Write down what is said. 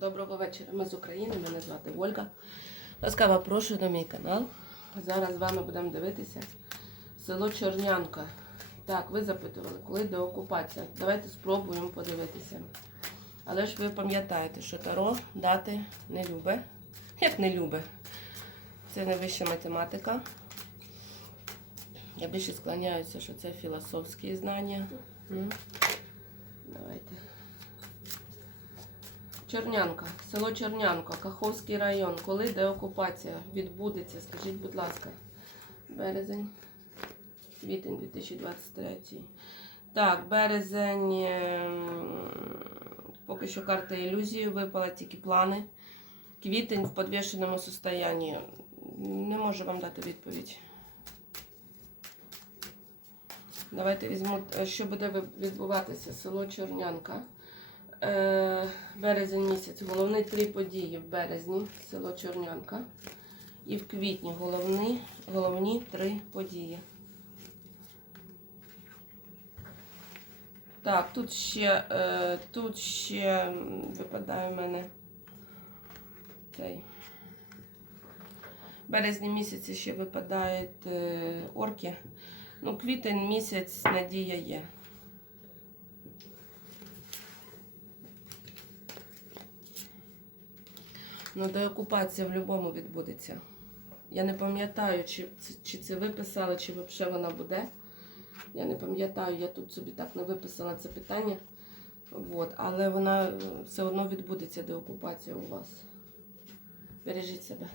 Доброго вечора. Ми з України. Мене звати Ольга. Ласкаво прошу на мій канал. Зараз з вами будемо дивитися село Чорнянка. Так, ви запитували, коли деокупація. Давайте спробуємо подивитися. Але ж ви пам'ятаєте, що Таро дати не любе. Як не любе? Це не вища математика. Я більше склоняюся, що це філософські знання. М? Давайте. Чорнянка, село Чорнянка, Каховський район. Коли деокупація відбудеться? Скажіть, будь ласка. Березень, квітень 2023. Так, березень. ем, Поки що карта ілюзії випала, тільки плани. Квітень в підвішеному состоянні. Не можу вам дати відповідь. Давайте візьму, е, що буде відбуватися. Село Чорнянка. Березень місяць. Головні три події в березні, село Чорнянка. І в квітні головні, головні три події. Так, тут ще, е, тут ще випадає в мене цей. В березні місяці ще випадають е, орки. Ну, квітень місяць надія є. Ну, деокупація в будь-якому відбудеться. Я не пам'ятаю, чи, чи це виписали, чи взагалі вона буде. Я не пам'ятаю, я тут собі так не виписала це питання. От, але вона е, все одно відбудеться деокупація у вас. Бережіть себе.